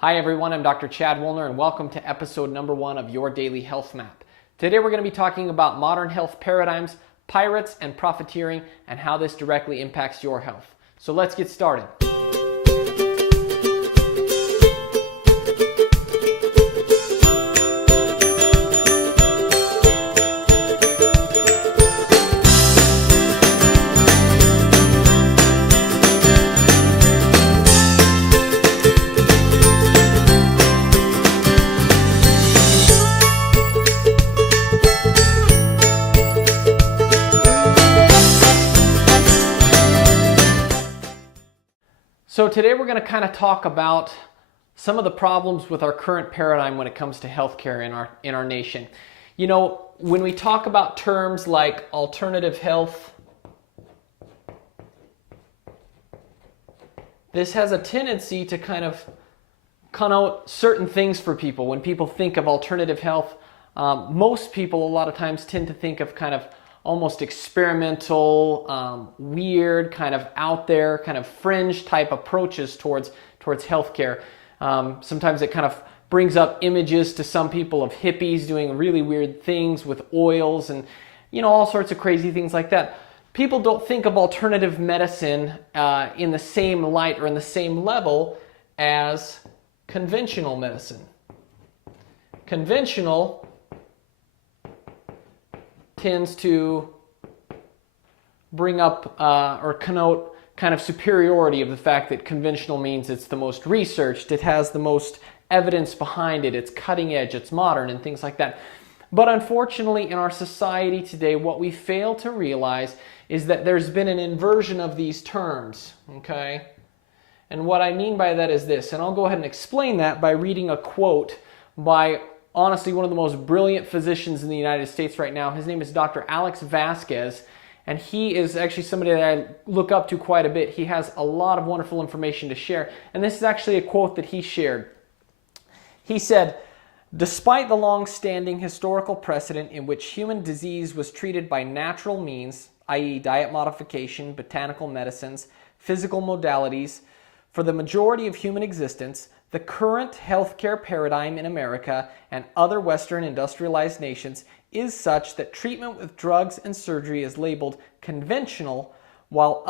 Hi everyone, I'm Dr. Chad Woolner and welcome to episode number 1 of Your Daily Health Map. Today we're going to be talking about modern health paradigms, pirates, and profiteering, and how this directly impacts your health. So let's get started. So today we're going to kind of talk about some of the problems with our current paradigm when it comes to healthcare in our nation. You know, when we talk about terms like alternative health, this has a tendency to kind of connote certain things for people. When people think of alternative health, most people a lot of times tend to think of kind of almost experimental, weird, kind of out there, kind of fringe type approaches towards healthcare. Sometimes it kind of brings up images to some people of hippies doing really weird things with oils and, you know, all sorts of crazy things like that. People don't think of alternative medicine in the same light or in the same level as conventional medicine. Conventional tends to bring up or connote kind of superiority of the fact that conventional means it's the most researched, it has the most evidence behind it, it's cutting edge, it's modern, and things like that. But unfortunately, in our society today, what we fail to realize is that there's been an inversion of these terms, okay? And what I mean by that is this, and I'll go ahead and explain that by reading a quote by honestly one of the most brilliant physicians in the United States right now. His name is Dr. Alex Vasquez, and he is actually somebody that I look up to quite a bit. He has a lot of wonderful information to share, and this is actually a quote that he shared. He said, "Despite the long-standing historical precedent in which human disease was treated by natural means, i.e. diet modification, botanical medicines, physical modalities, for the majority of human existence, the current healthcare paradigm in America and other Western industrialized nations is such that treatment with drugs and surgery is labeled conventional, while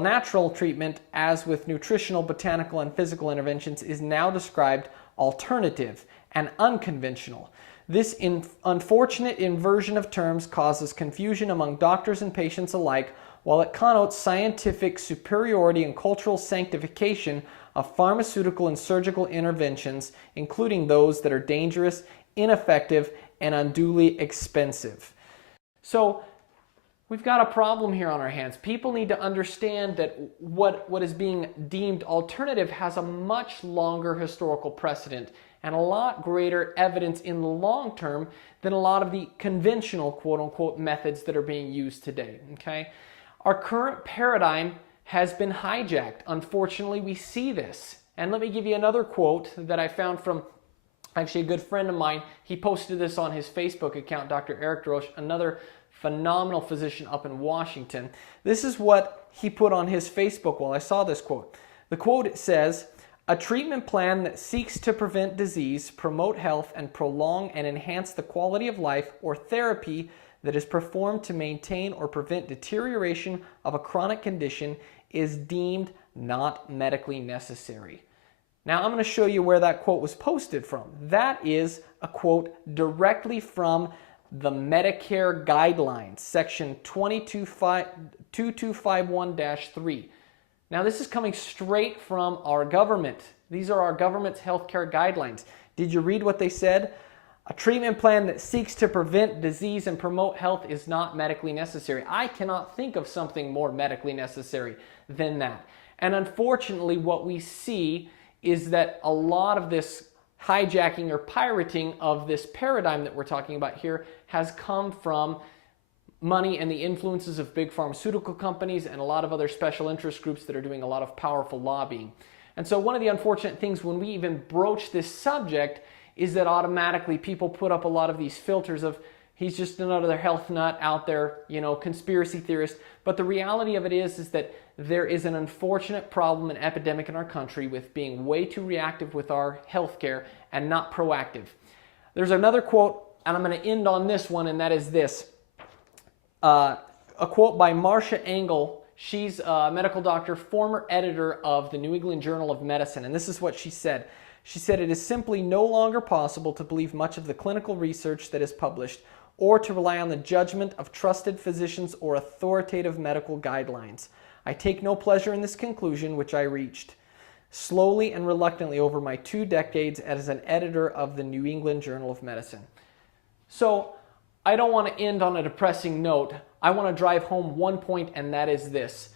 natural treatment, as with nutritional, botanical, and physical interventions, is now described alternative and unconventional. This unfortunate inversion of terms causes confusion among doctors and patients alike, while it connotes scientific superiority and cultural sanctification of pharmaceutical and surgical interventions, including those that are dangerous, ineffective, and unduly expensive." So we've got a problem here on our hands. People need to understand that what is being deemed alternative has a much longer historical precedent and a lot greater evidence in the long term than a lot of the conventional quote-unquote methods that are being used today, okay? Our current paradigm has been hijacked. Unfortunately, we see this. And let me give you another quote that I found from actually a good friend of mine. He posted this on his Facebook account, Dr. Eric Drosch, another phenomenal physician up in Washington. This is what he put on his Facebook while I saw this quote. The quote says, "A treatment plan that seeks to prevent disease, promote health, and prolong and enhance the quality of life, or therapy that is performed to maintain or prevent deterioration of a chronic condition, is deemed not medically necessary." Now I'm going to show you where that quote was posted from. That is a quote directly from the Medicare Guidelines, section 2251-3. Now this is coming straight from our government. These are our government's healthcare guidelines. Did you read what they said? "A treatment plan that seeks to prevent disease and promote health is not medically necessary." I cannot think of something more medically necessary than that. And unfortunately, what we see is that a lot of this hijacking or pirating of this paradigm that we're talking about here has come from money and the influences of big pharmaceutical companies and a lot of other special interest groups that are doing a lot of powerful lobbying. And so one of the unfortunate things when we even broach this subject is that automatically people put up a lot of these filters of he's just another health nut out there, you know, conspiracy theorist. But the reality of it is that there is an unfortunate problem and epidemic in our country with being way too reactive with our healthcare and not proactive. There's another quote, and I'm going to end on this one, and that is this. A quote by Marcia Engel. She's a medical doctor, former editor of the New England Journal of Medicine, and this is what she said. She said, "It is simply no longer possible to believe much of the clinical research that is published or to rely on the judgment of trusted physicians or authoritative medical guidelines. I take no pleasure in this conclusion, which I reached slowly and reluctantly over my 2 decades as an editor of the New England Journal of Medicine." So I don't want to end on a depressing note. I want to drive home one point, and that is this.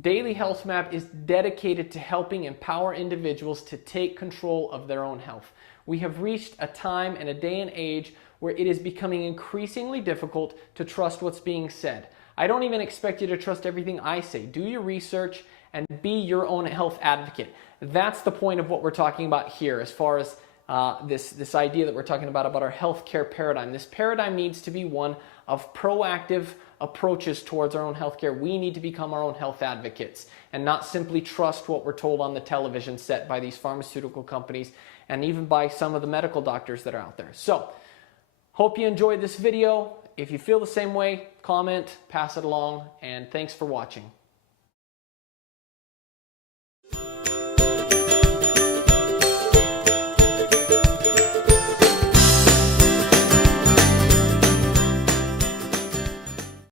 Daily Health Map is dedicated to helping empower individuals to take control of their own health. We have reached a time and a day and age where it is becoming increasingly difficult to trust what's being said. I don't even expect you to trust everything I say. Do your research and be your own health advocate. That's the point of what we're talking about here as far as this idea that we're talking about our healthcare paradigm. This paradigm needs to be one of proactive approaches towards our own healthcare. We need to become our own health advocates and not simply trust what we're told on the television set by these pharmaceutical companies and even by some of the medical doctors that are out there. So, hope you enjoyed this video. If you feel the same way, comment, pass it along, and thanks for watching.